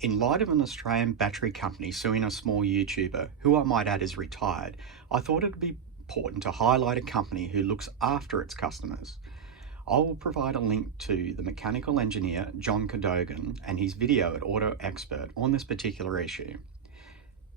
In light of an Australian battery company suing a small YouTuber, who I might add is retired, I thought it would be important to highlight a company who looks after its customers. I will provide a link to the mechanical engineer John Cadogan and his video at Auto Expert on this particular issue.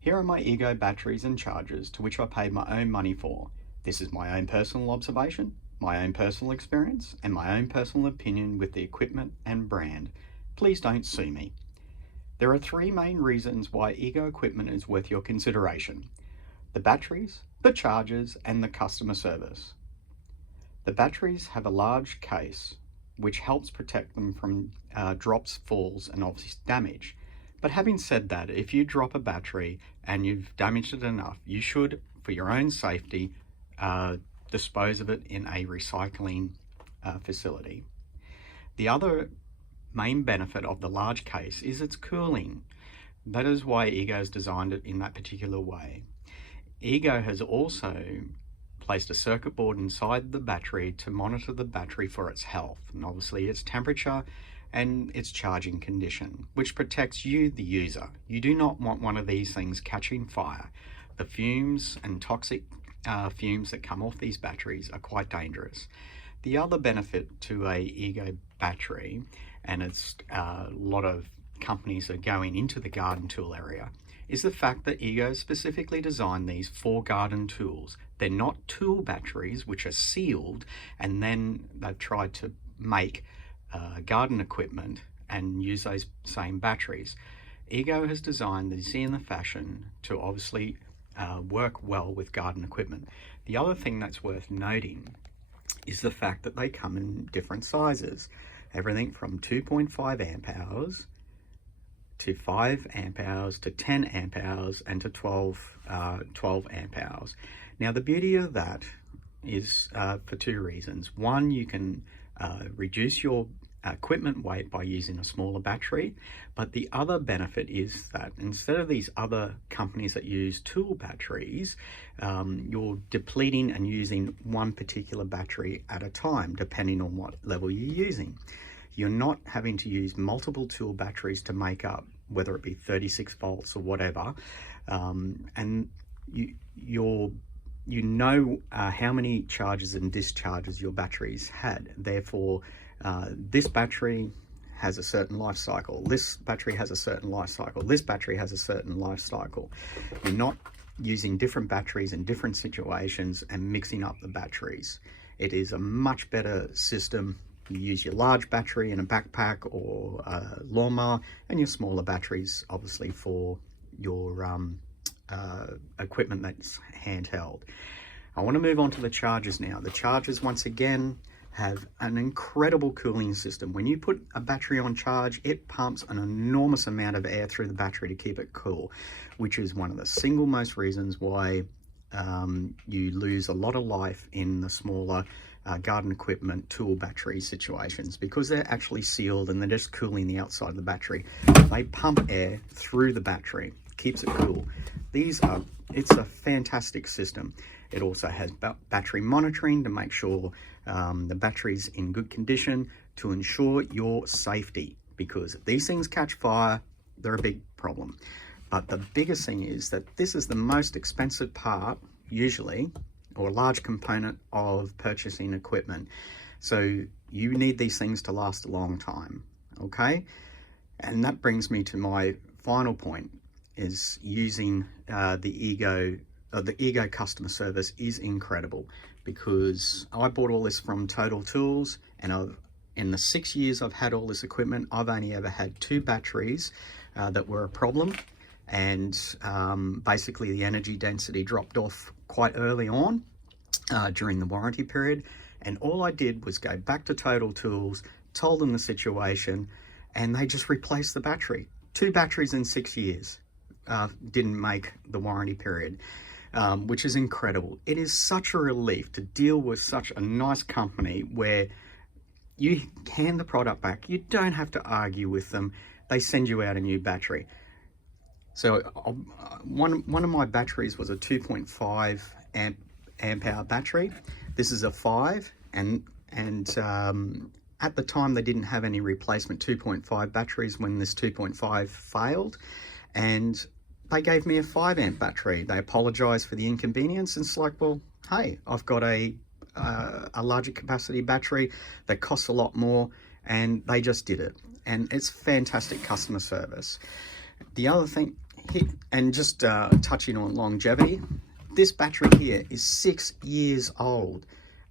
Here are my EGO batteries and chargers to which I paid my own money for. This is my own personal observation, my own personal experience, and my own personal opinion with the equipment and brand. Please don't sue me. There are three main reasons why EGO equipment is worth your consideration: the batteries, the chargers, and the customer service. The batteries have a large case which helps protect them from drops, falls, and obvious damage. But having said that, if you drop a battery and you've damaged it enough, you should, for your own safety, dispose of it in a recycling facility. The other main benefit of the large case is its cooling. That is why EGO has designed it in that particular way. EGO has also placed a circuit board inside the battery to monitor the battery for its health, and obviously its temperature and its charging condition, which protects you, the user. You do not want one of these things catching fire. The fumes and toxic fumes that come off these batteries are quite dangerous. The other benefit to a EGO battery, and it's a lot of companies are going into the garden tool area, is the fact that EGO specifically designed these for garden tools. They're not tool batteries which are sealed and then they've tried to make garden equipment and use those same batteries. EGO has designed these in the fashion to obviously work well with garden equipment. The other thing that's worth noting is the fact that they come in different sizes. Everything from 2.5 amp hours to 5 amp hours to 10 amp hours and to 12 amp hours. Now the beauty of that is for two reasons. One, you can reduce your equipment weight by using a smaller battery, but the other benefit is that instead of these other companies that use tool batteries, you're depleting and using one particular battery at a time depending on what level you're using. You're not having to use multiple tool batteries to make up, whether it be 36 volts or whatever, and you know how many charges and discharges your batteries had. Therefore, this battery has a certain life cycle. This battery has a certain life cycle. This battery has a certain life cycle. You're not using different batteries in different situations and mixing up the batteries. It is a much better system. You use your large battery in a backpack or a lawnmower, and your smaller batteries obviously for your equipment that's handheld. I want to move on to the chargers now. The chargers, once again, have an incredible cooling system. When you put a battery on charge, it pumps an enormous amount of air through the battery to keep it cool, which is one of the single most reasons why you lose a lot of life in the smaller garden equipment tool battery situations, because they're actually sealed and they're just cooling the outside of the battery. They pump air through the battery, keeps it cool. It's a fantastic system. It also has battery monitoring to make sure the battery's in good condition to ensure your safety, because if these things catch fire, they're a big problem. But the biggest thing is that this is the most expensive part, usually, or a large component of purchasing equipment. So you need these things to last a long time, okay? And that brings me to my final point, is using the EGO customer service is incredible, because I bought all this from Total Tools, and in the 6 years I've had all this equipment, I've only ever had 2 batteries that were a problem, and basically the energy density dropped off quite early on during the warranty period, and all I did was go back to Total Tools, told them the situation, and they just replaced the battery. 2 batteries in 6 years. Didn't make the warranty period, which is incredible. It is such a relief to deal with such a nice company where you hand the product back, you don't have to argue with them, they send you out a new battery. So one of my batteries was a 2.5 amp hour battery. This is a 5, and at the time they didn't have any replacement 2.5 batteries when this 2.5 failed, and they gave me a 5 amp battery. They apologized for the inconvenience, and it's like, well, hey, I've got a larger capacity battery that costs a lot more, and they just did it. And it's fantastic customer service. The other thing, and just touching on longevity, this battery here is 6 years old.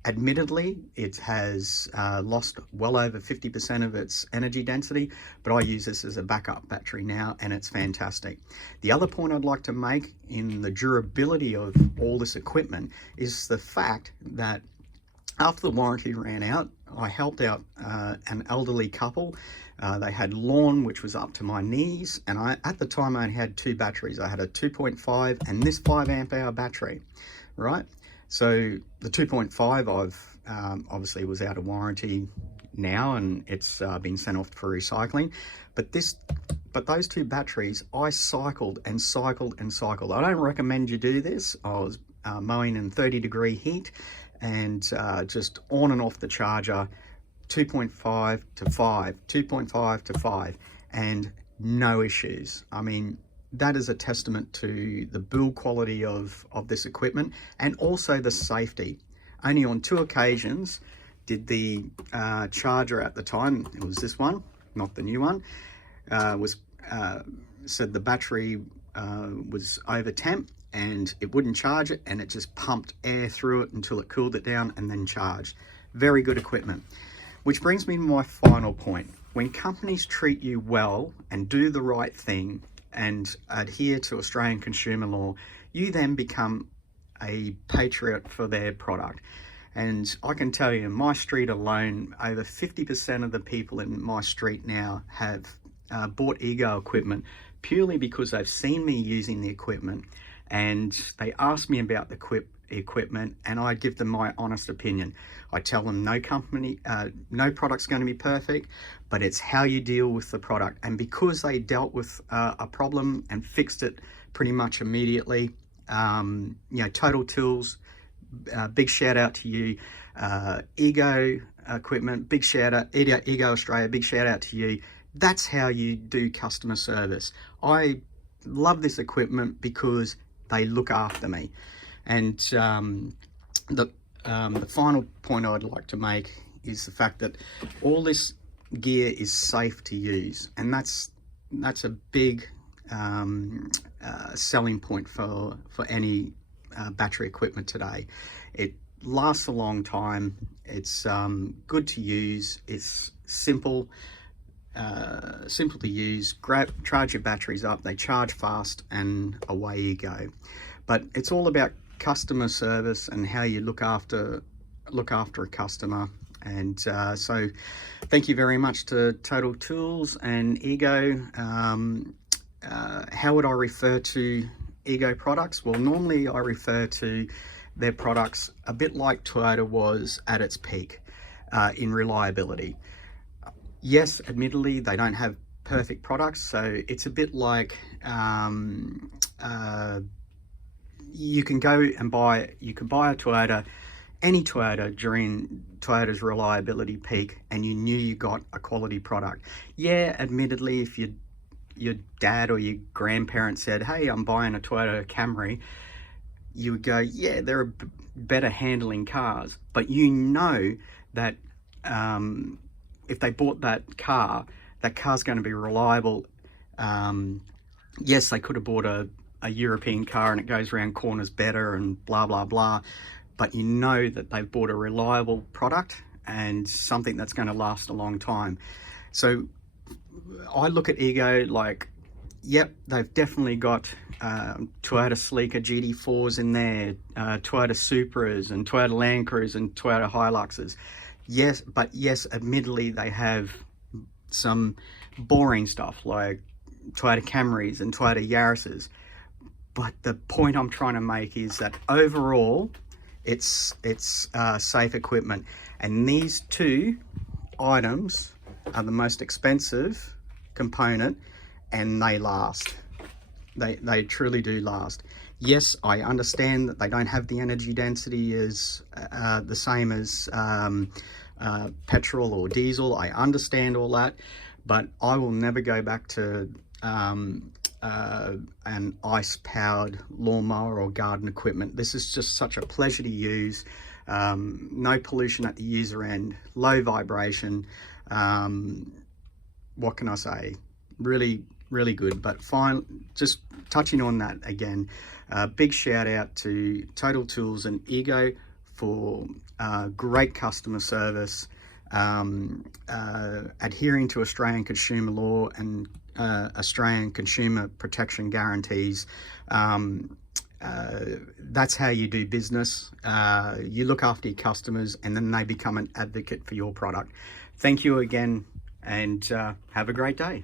Admittedly, it has lost well over 50% of its energy density, but I use this as a backup battery now, and it's fantastic. The other point I'd like to make in the durability of all this equipment is the fact that after the warranty ran out, I helped out an elderly couple. They had lawn which was up to my knees, and at the time I had 2 batteries. I had a 2.5 and this 5 amp hour battery, right? So the 2.5 I've obviously was out of warranty now, and it's been sent off for recycling. But those 2 batteries, I cycled and cycled and cycled. I don't recommend you do this. I was mowing in 30-degree heat, and just on and off the charger, 2.5 to 5, 2.5 to 5, and no issues. I mean, that is a testament to the build quality of this equipment, and also the safety. Only on 2 occasions did the charger at the time, it was this one, not the new one, said the battery was over temp and it wouldn't charge it, and it just pumped air through it until it cooled it down and then charged. Very good equipment. Which brings me to my final point. When companies treat you well and do the right thing and adhere to Australian consumer law, you then become a patriot for their product. And I can tell you, in my street alone, over 50% of the people in my street now have bought EGO equipment purely because they've seen me using the equipment, and they ask me about the equipment, and I give them my honest opinion. I tell them no product's going to be perfect, but it's how you deal with the product. And because they dealt with a problem and fixed it pretty much immediately, you know, Total Tools, big shout out to you. EGO equipment, big shout out. EGO Australia, big shout out to you. That's how you do customer service. I love this equipment because they look after me. And the final point I'd like to make is the fact that all this gear is safe to use, and that's a big selling point for any battery equipment today. It lasts a long time. It's good to use. It's simple to use. Charge your batteries up, they charge fast, and away you go. But it's all about customer service and how you look after a customer. And so thank you very much to Total Tools and EGO. How would I refer to EGO products? Well, normally I refer to their products a bit like Toyota was at its peak in reliability. Yes, admittedly, they don't have perfect products, so it's a bit like you can buy a Toyota, any Toyota during Toyota's reliability peak, and you knew you got a quality product. Yeah, admittedly, if your dad or your grandparents said, hey, I'm buying a Toyota Camry, you would go, yeah, they're better handling cars. But you know that if they bought that car's going to be reliable. Yes, they could have bought a European car and it goes around corners better and blah, blah, blah. But you know that they've bought a reliable product and something that's going to last a long time. So I look at EGO like, yep, they've definitely got Toyota Sleeker GT4s in there, Toyota Supras and Toyota Land Cruisers and Toyota Hiluxes. Yes, but yes, admittedly, they have some boring stuff like Toyota Camrys and Toyota Yaris's. But the point I'm trying to make is that overall, it's safe equipment. And these 2 items are the most expensive component, and they last. They truly do last. Yes, I understand that they don't have the energy density as the same as petrol or diesel. I understand all that, but I will never go back to an ice-powered lawnmower or garden equipment. This is just such a pleasure to use. No pollution at the user end, low vibration. What can I say? Really, really good. But just touching on that again, big shout out to Total Tools and EGO for great customer service, adhering to Australian consumer law and Australian consumer protection guarantees. That's how you do business. You look after your customers and then they become an advocate for your product. Thank you again, and have a great day.